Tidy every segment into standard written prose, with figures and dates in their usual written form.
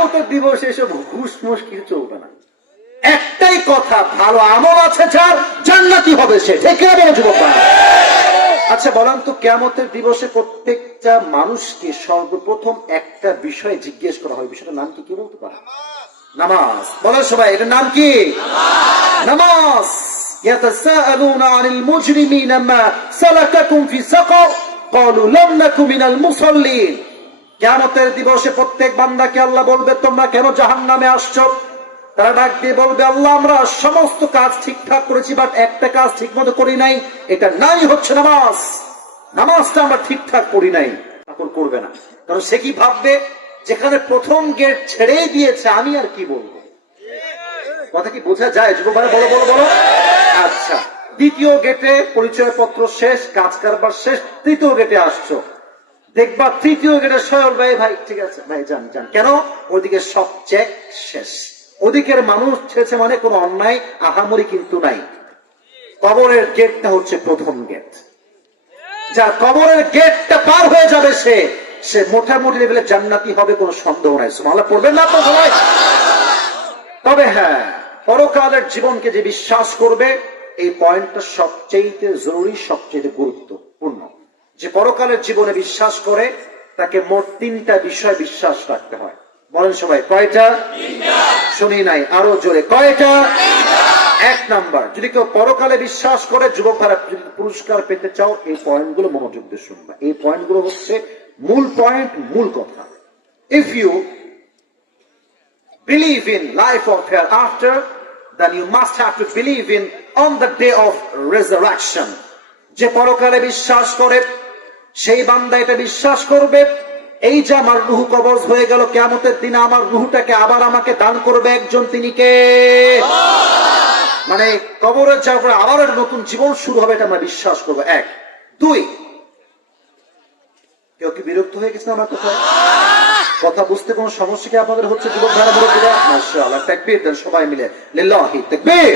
কিয়ামতের দিবসে এসব ঘুষ মুষ কিছু চলবে না। একটাই কথা, ভালো আমল আছে যার, জান্নাতি হবে সে। ঠিক কিনা বলো যুবক? আচ্ছা বলেন তো, কিয়ামতের দিবসে প্রত্যেকটা মানুষকে সর্বপ্রথম একটা বিষয় জিজ্ঞেস করা হয়, বিষয়টার নাম কি? কি বলতে পারে? নামাজ। বলেন সবাই, এটার নাম কি? নামাজ। ইয়াতাসাআলুনা আনিল মুজরিমিনা মা সালাকাকুম ফি সাকার ক্বালু লাম নাকু মিনাল মুসাল্লিন। কিয়ামতের দিবসে প্রত্যেক বান্দাকে আল্লাহ বলবে, তোমরা কেন জাহান্নামে আসছো? তারা ডাক দিয়ে বলবে, আল্লাহ আমরা সমস্ত কাজ ঠিকঠাক করেছি, বাট একটা কাজ ঠিক মতো করি নাই, এটা নাই হচ্ছে নামাজ। নামাজটা আমরা ঠিকঠাক করি নাই। তখন করবে না, কারণ সে কি ভাববে, যেখানে প্রথম গেট ছেড়েই দিয়েছে, আমি আর কি বলবো? কথা কি বোঝা যায় যুবক ভাই? বলো বলো বলো। আচ্ছা, দ্বিতীয় গেটে পরিচয় পত্র শেষ, কাজ কারবার শেষ, তৃতীয় গেটে আসছো, দেখবা তৃতীয় গেটে সয়ল ভাই, ভাই ঠিক আছে ভাই যান যান। কেন? ওদিকে সব চেক শেষ। ওদিকের মানুষ ছেড়েছে মানে কোনো অন্যায় আহামরি কিন্তু নাই। কবরের গেটটা হচ্ছে প্রথম গেট। যা কবরের গেটটা পার হয়ে যাবে সে মোটামুটি লেভেলে জান্নাতি হবে, কোনো সন্দেহ নাই। সুবহানাল্লাহ পড়বেন না আপনারা সবাই? তবে হ্যাঁ, পরকালের জীবনকে যে বিশ্বাস করবে, এই পয়েন্টটা সবচেয়ে জরুরি, সবচেয়ে গুরুত্বপূর্ণ। যে পরকালের জীবনে বিশ্বাস করে তাকে মোট তিনটা বিষয় বিশ্বাস রাখতে হয়। বলেন সবাই, কয়টা? শুনি নাই, আরো জোরে, কয়টা? এক নাম্বার, যদি কেউ পরকালে বিশ্বাস করে, যুবক ভাইরা যদি পুরস্কার পেতে চাও, এই পয়েন্টগুলো মনোযোগ দিয়ে শুনবা। এই পয়েন্টগুলো হচ্ছে মূল পয়েন্ট, মূল কথা। If you believe in life of hereafter, then you must have to believe in on the day of resurrection. যে পরকালে বিশ্বাস করে সেই বান্দা এটা বিশ্বাস করবে, এই যে আমার রূহ কবজ হয়ে গেল, কিয়ামতের দিনে আমার রূহটাকে আবার আমাকে দান করবে একজন, তিনি কে? মানে কবরে যাওয়ার পরে আবার একটা নতুন জীবন শুরু হবে, এটা আমরা বিশ্বাস করবো। এক। দুই, কেউ কি বিরক্ত হয়ে গেছে আমার কথা? কথা বুঝতে কোনো সমস্যা কি আপনাদের হচ্ছে যুবক ভাইরা মুরব্বিরা? মাশাআল্লাহ, তাকবীর দেন সবাই মিলে, লিল্লাহি তাকবীর।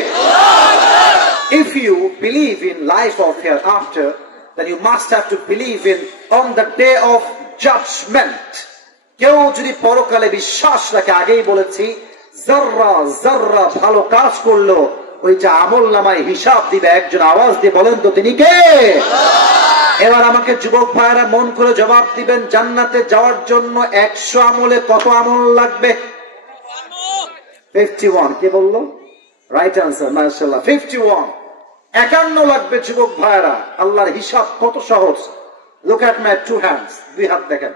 If you believe in life of hereafter, then you must have to believe in on the day of judgment. কেউ যদি পরকালে বিশ্বাস রাখে, আগেই বলেছি, যাররা যাররা ভালো কাজ করলো, ওইটা আমল নামায় হিসাব দিবে একজন। আওয়াজ দিয়ে বলেন তো তিনি কে? এবার আমাকে যুবক ভাইরা মন করে জবাব দিবেন, জান্নাতে যাওয়ার জন্য 100 আমলে কত আমল লাগবে? 51। কে বললো? রাইট আনসার, মাশাআল্লাহ, 51। 51 লাগবে যুবক ভাইরা। আল্লাহর হিসাব কত সহজ। Look at my two hands, দুই হাত দেখেন,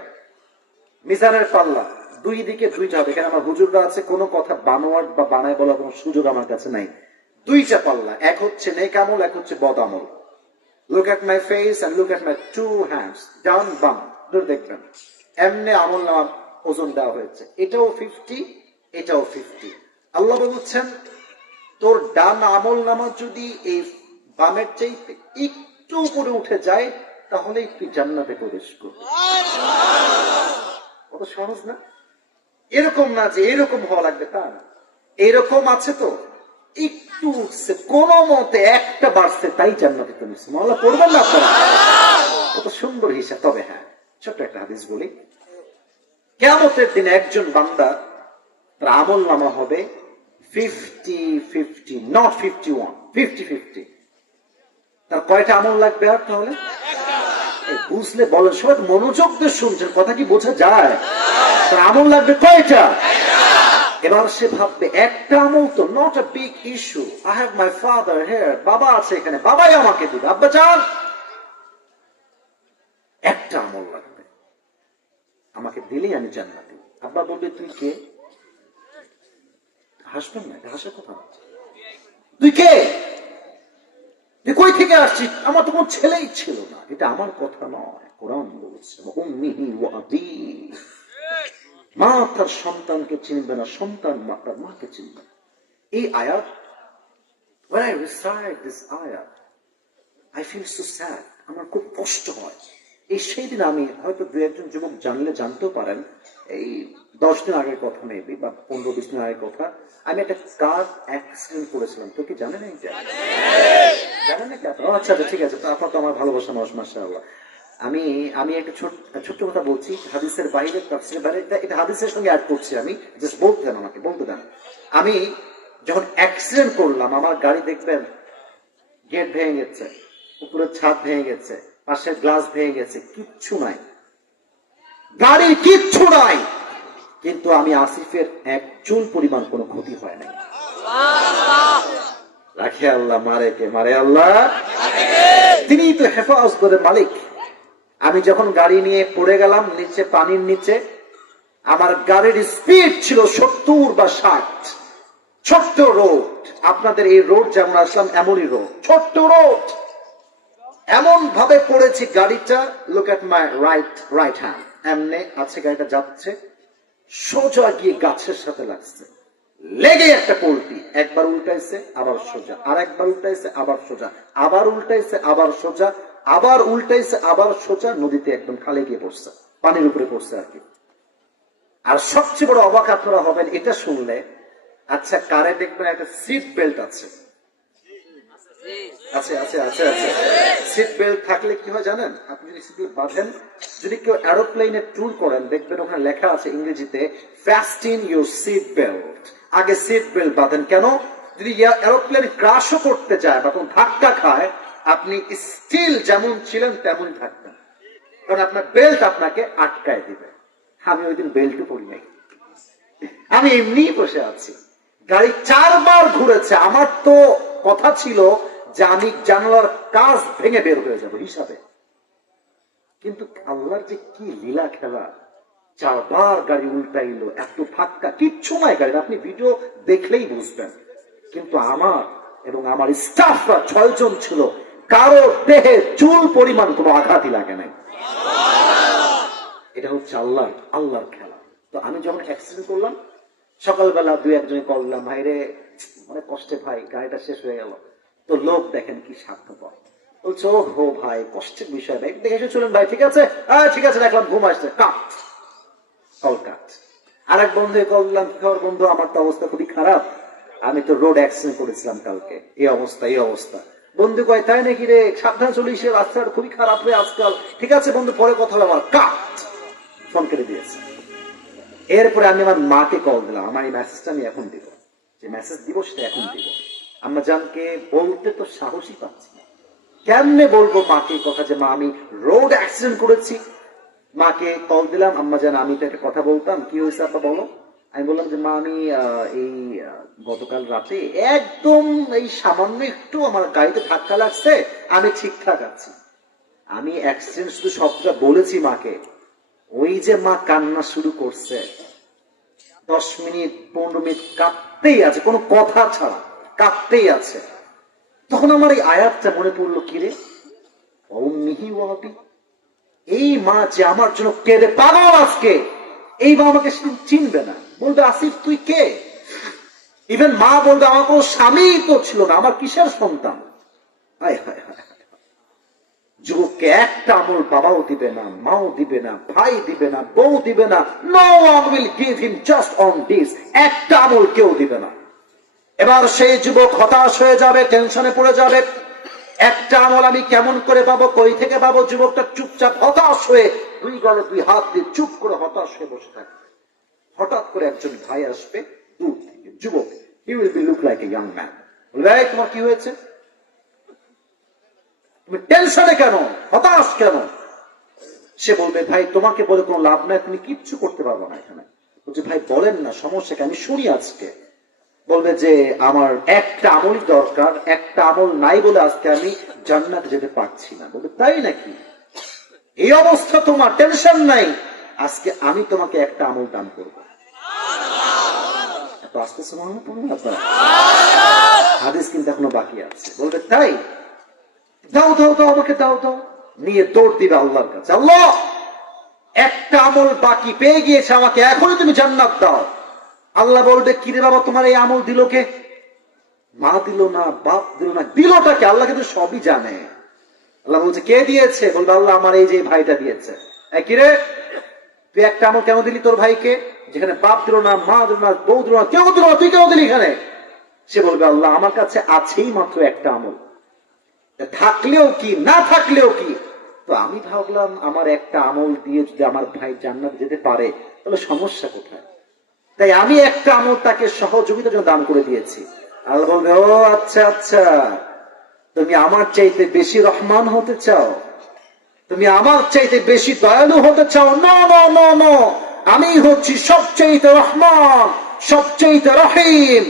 মিজানের পাল্লা, দুই দিকে দুইটা হাত। এখানে আমার হুজুররা আছে, কোনো কথা বানোয়াট বা বানায় বলার কোনো সুযোগ আমার কাছে নাই। দুইটা পাল্লা, এক হচ্ছে নেক আমল, এক হচ্ছে বদ আমল। Look at my face and look at my two hands, down বাম, দূর দেখবেন, এমনি আমল নামা ওজন দেওয়া হয়েছে। এটাও 50, এটাও 50। আল্লাহ বলছেন, তোর ডান আমল নামা যদি এই বামের চাইতে একটু উপরে উঠে যায়, তাহলে তুই জান্নাতে প্রবেশ করবি। কত সহজ না? এরকম না যে এরকম হওয়া লাগবে, তা না। এরকম আছে তো, একটু উঠছে, কোন মতে একটা বাড়ছে, তাই জান্নাতে তুমি সুবহানাল্লাহ পড়বেন না আপনারা? কত সুন্দর হিসাব। তবে হ্যাঁ, ছোট্ট একটা হাদিস বলি। কিয়ামতের দিনে একজন বান্দা, তার আমল নামা হবে 50-50, নট 51, 50-50। তার কয়টা আমল লাগবে? আর তাহলে বুঝলে বলেন, সবাই মনোযোগ দিয়ে শুনছেন, কথা কি বোঝা যায়? তার আমল লাগবে কয়টা? এবার সে ভাববে, একটা আমল তো not a big issue, I have my father here, বাবা আছে এখানে, বাবাই আমাকে দিবে, আব্বা চান। একটা আমল লাগবে, আমাকে দিলেই আমি জান্নাতি। আব্বা বলবে, তুই কে? হাসবেন না, এটা হাসার কথা। তুই কে? তুই কই থেকে আসছিস? আমার তো কোনো ছেলেই ছিল না। এটা আমার কথা নয়, কোরআন বলছে, উম্মিহি ওয়া আবি। মা তার সন্তানকে চিনবে না, সন্তান তার মাকে চিনবে। এই আয়াত, when I recite this ayat, I feel so sad. আমার খুব কষ্ট হয়। এই সেই দিন আমি, হয়তো দু একজন যুবক জানলে জানতেও পারেন, এই 10 দিন আগের কথা মেবি, বা 15-20 দিন আগের কথা, আমি একটা কার অ্যাক্সিডেন্ট করেছিলাম। তো কি জানেন? এইটা জানেন নাকি আপনারা? আচ্ছা আচ্ছা, ঠিক আছে, আপনার তো আমার ভালোবাসা মানুষ, মাশাআল্লাহ। আমি আমি একটা ছোট্ট কথা বলছি, হাদিসের বাইরে, তাফসীরের বাইরে, এটা হাদিসের সঙ্গে অ্যাড করছি। আমি জাস্ট বলতে দেন, আমাকে বলতে দেন। আমি যখন অ্যাক্সিডেন্ট করলাম, আমার গাড়ি দেখবেন গেট ভেঙে গেছে, উপরের ছাদ ভেঙে গেছে, পাশের গ্লাস ভেঙে গেছে, কিচ্ছু নাই, গাড়ির কিচ্ছু নাই, কিন্তু আমি আসিফের এক চুল পরিমাণ কোনো ক্ষতি হয় নাই। রাখে আল্লাহ, মারে কে? মারে আল্লাহ। তিনি তো হেফাজতের মালিক। আমি যখন গাড়ি নিয়ে পড়ে গেলাম নিচে, পানির নিচে, আমার গাড়ির স্পিড ছিল 70 বা 60। ছোট্ট রোড, আপনাদের এই রোড যেমন আসলাম এমনই রোড, ছোট্ট রোড, এমন ভাবে পড়েছি গাড়িটা, look at my right hand, এমনে আছে, গাড়িটা যাচ্ছে, সোজা গিয়ে গাছের সাথে লাগছে, লেগে একটা পোল্টি, একবার উল্টাইছে আবার সোজা, আর একবার উল্টাইছে আবার সোজা, আবার উল্টাইছে আবার সোজা, আবার উল্টাইছে আবার সোজা, নদীতে একদম খালে গিয়ে পড়ছে, পানির উপরে পড়ছে আর কি। আর সবচেয়ে বড় অবাক আপনারা হবেন এটা শুনলে, আচ্ছা কারে দেখবেন একটা সিট বেল্ট আছে, আছে আছে আছে আছে, সিট বেল্ট থাকলে কি হয় জানেন? আপনি যদি সিট বেল্ট বাঁধেন, যদি কেউ এরোপ্লেনে ট্যুর করেন দেখবেন ওখানে লেখা আছে ইংরেজিতে, ফাস্টেন ইউর সিট বেল্ট। আগে সিট বেল্ট বাঁধেন, কেন? যদি এরোপ্লেন ক্রাশও করতে যায় বা কোনো ধাক্কা খায়, আপনি স্টিল যেমন ছিলেন তেমনই থাকবেন, কারণ আপনার বেল্ট আপনাকে আটকায় দিবে। আমি ওই দিন বেল্টও পরি নাই, আমি এমনি বসে আছি, গাড়ি 4 বার ঘুরেছে, আমার তো কথা ছিল যে আমি জানালার কাঁচ ভেঙে বের হয়ে যাবো হিসাবে, কিন্তু আল্লাহর যে কি লীলা খেলা, 4 বার গাড়ি উল্টাইলো, এত ফাক্কা, কিচ্ছু নাই গাড়ি, আপনি ভিডিও দেখলেই বুঝবেন। কিন্তু আমার এবং আমার স্টাফরা 6 জন ছিল, কারো দেহে চুল পরিমাণ কোনো আঘাতই লাগে নাই। এটা হচ্ছে আল্লাহর খেলা। তো আমি যখন অ্যাক্সিডেন্ট করলাম, সকালবেলা 2-1 কল দিলাম, ভাই রে মানে কষ্টে ভাই গাড়িটা শেষ হয়ে গেল। তো লোক দেখেন কি স্বার্থপর, বলছো হো ভাই কষ্টের বিষয় ভাই, দেখে চলেন ভাই, ঠিক আছে ঠিক আছে, দেখলাম ঘুম আসছে, কাট, কল কাট। আরেক বন্ধু কল দিলাম, কি খবর বন্ধু, আমার তো অবস্থা খুবই খারাপ, আমি তো রোড অ্যাক্সিডেন্ট করেছিলাম কালকে, এই অবস্থা। বন্ধু কয় তাই নাকি রে, সাবধান চলিস, রাস্তাটা খুবই খারাপ রে আজকাল, ঠিক আছে বন্ধু পরে কথা হবে, আমার কাট, ফোন করে দিয়েছে। এরপরে আমি আমার মাকে কল দিলাম, আমার এই মেসেজটা আমি এখন দিব, যে মেসেজ দিব সেটা এখন দিব। আম্মা জানকে বলতে তো সাহসই পাচ্ছি না, কেমনে বলবো মাকে কথা যে মা আমি রোড অ্যাক্সিডেন্ট করেছি। মাকে কল দিলাম, আম্মা জান আমি তো একটা কথা বলতাম, কি হয়েছে আপা বলো। আমি বললাম যে মা আমি এই গতকাল রাতে একদম এই সামান্য একটু আমার গাড়িতে ধাক্কা লাগছে, আমি ঠিকঠাক আছি। আমি অ্যাক্সিডেন্ট শুধু সবটা বলেছি মাকে, ওই যে মা কান্না শুরু করছে, 10 মিনিট 15 মিনিট কাঁদতেই আছে, কোনো কথা ছাড়া কাঁদতেই আছে। তখন আমার এই আয়াতটা মনে পড়লো, কিরে অমিহি ওয়াবি, এই মা যে আমার জন্য কেঁদে পাগল আজকে, এই মা আমাকে চিনবে না, বলবে আসিফ তুই কে। ইভেন মা বলবে আমার কোনো স্বামী তো ছিল না, আমার কিসের সন্তান। হায় হায় হায়, যুবককে একটা আমল বাবাও দিবে না, মাও দিবে না, ভাই দিবে না, বউ দিবে না, no one will give him just on this, একটা আমল কেউ দিবে না। এবার সেই যুবক হতাশ হয়ে যাবে, টেনশনে পড়ে যাবে, একটা আমল আমি কেমন করে পাবো, কই থেকে পাবো। যুবকটা চুপচাপ হতাশ হয়ে 2 গালে 2 হাত দিয়ে চুপ করে হতাশ হয়ে বসে থাকে। হঠাৎ করে একজন ভাই আসবে দূর থেকে, যুবক, he will be look like a young man, বলবে এই তোমার কি হয়েছে, তুমি টেনশনে কেন, হতাশ কেন। সে বলবে ভাই তোমাকে বলে কোনো লাভ নাই, তুমি কিচ্ছু করতে পারবো না এখানে। বলছে ভাই বলেন না সমস্যা কি, আমি শুনি আজকে। বলবে যে আমার একটা আমলই দরকার, একটা আমল নাই বলে আজকে আমি জান্নাতে যেতে পারছি না। বলবে তাই নাকি, এই অবস্থা তোমার, টেনশন নাই, আজকে আমি তোমাকে একটা আমল দান করবো। এত আস্তে মনে পড়বে আপনারা, হাদিস কিন্তু এখনো বাকি আছে। বলবে তাই, দাও দাও দাও আমাকে দাও দাও, নিয়ে দৌড় দিবে আল্লাহর কাছে, আল্লাহ একটা আমল বাকি পেয়ে গিয়েছে, আমাকে এখনই তুমি জান্নাত দাও। আল্লাহ বলবে কিরে বাবা তোমার এই আমল দিল কে, মা দিল না, বাপ দিল না, দিলটাকে, আল্লাহ কিন্তু সবই জানে। আল্লাহ বলছে কে দিয়েছে, বলবে আল্লাহ আমার এই যে ভাইটা দিয়েছে। কিরে তুই একটা আমল কেন দিলি তোর ভাইকে, যেখানে বাপ দিল না, মা দিল না, বউ দিল না, কেউ দিল না, তুই কেন দিলি এখানে। সে বলবে আল্লাহ আমার কাছে আছেই মাত্র একটা আমল, থাকলেও কি না থাকলেও কি, তো আমি ভাবলাম আমার একটা আমল দিয়ে যদি আমার ভাই জান্নাত যেতে পারে তাহলে সমস্যা কোথায়, তাই আমি একটা আমল তাকে সহযোগিতার জন্য দান করে দিয়েছি। আল্লাহ বলবে, ও আচ্ছা আচ্ছা, তুমি আমার চাইতে বেশি রহমান হতে চাও, তুমি আমার চাইতে বেশি দয়ালু হতে চাও? না না না না, আমি হচ্ছি সবচাইতে রহমান, সবচাইতে রহিম।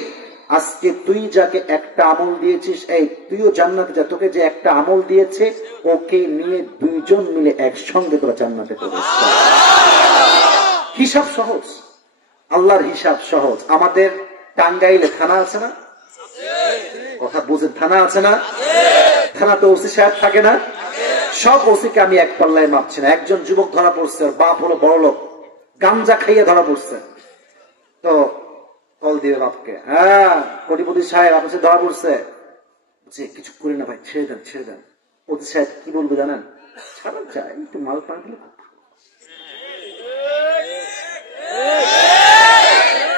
আজকে তুই যাকে একটা আমল দিয়েছিস, এই তুইও জান্নাতে যা, তোকে যে একটা আমল দিয়েছে ওকে নিয়ে দুইজন মিলে একসঙ্গে তোরা জান্নাতে প্রবেশ কর। হিসাব সহজ, আল্লাহর হিসাব সহজ। আমাদের টাঙ্গাইলে থানা আছে না? কথা বুঝেন, থানা আছে না? থানাতে ওসি সাহেব থাকে না? সব ওসিকে আমি এক পাল্লায় মাপছি না। একজন যুবক ধরা পড়ছে, ওর বাপ হলো বড় লোক, গাঞ্জা খাইয়ে ধরা পড়ছে। তো কল দিবে বাপকে, হ্যাঁ কোটিপতি সাহেব আপনার সাথে ধরা পড়ছে। বলছে কিছু করি না ভাই, ছেড়ে দেন ছেড়ে দেন। ওসি সাহেব কি বলবে জানেন? ছাড়া যায়, একটু মাল পানি দিলে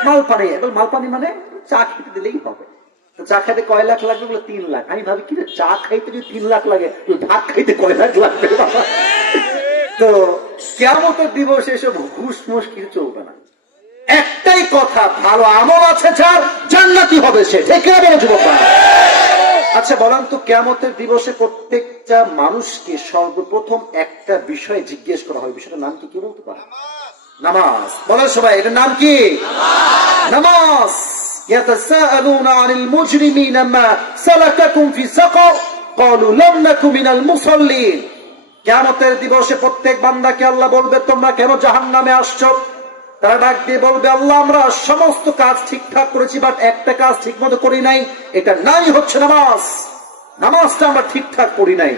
মাল পানি। এবার মাল পানি মানে চা খেতে দিলেই হবে। তো চা খাইতে কয় লাখ লাগবে? বলে 3 লাখ। আমি ভাবি কি রে, চা খাইতে যদি 3 লাখ লাগে, ভাত খাইতে কয় লাখ লাগবে? তো কিয়ামতের দিবসে এসব ঘুষ মুষ কিছু চলবে না। একটাই কথা, ভালো আমল আছে যার, জান্নাতি হবে সে। ঠিক না বলো যুবকরা? আচ্ছা বলেন তো, কিয়ামতের দিবসে প্রত্যেকটা মানুষকে সর্বপ্রথম একটা বিষয় জিজ্ঞেস করা হয়, বিষয়টার নাম কি? কি বলতে পারে? নামাজ। বলেন সবাই, এটার নাম কি? নামাজ। يتساءلون عن المجرمين ما سلككم في سقر قالوا لم نك من المصلين। কিয়ামতের দিবসে প্রত্যেক বান্দাকে আল্লাহ বলবে, তোমরা কেন জাহান্নামে আসছো? তারা ডাক দিয়ে বলবে, আল্লাহ আমরা সমস্ত কাজ ঠিকঠাক করেছি, বাট একটা কাজ ঠিক মতো করি নাই, এটা নাই হচ্ছে নামাজ। নামাজটা আমরা ঠিকঠাক করি নাই।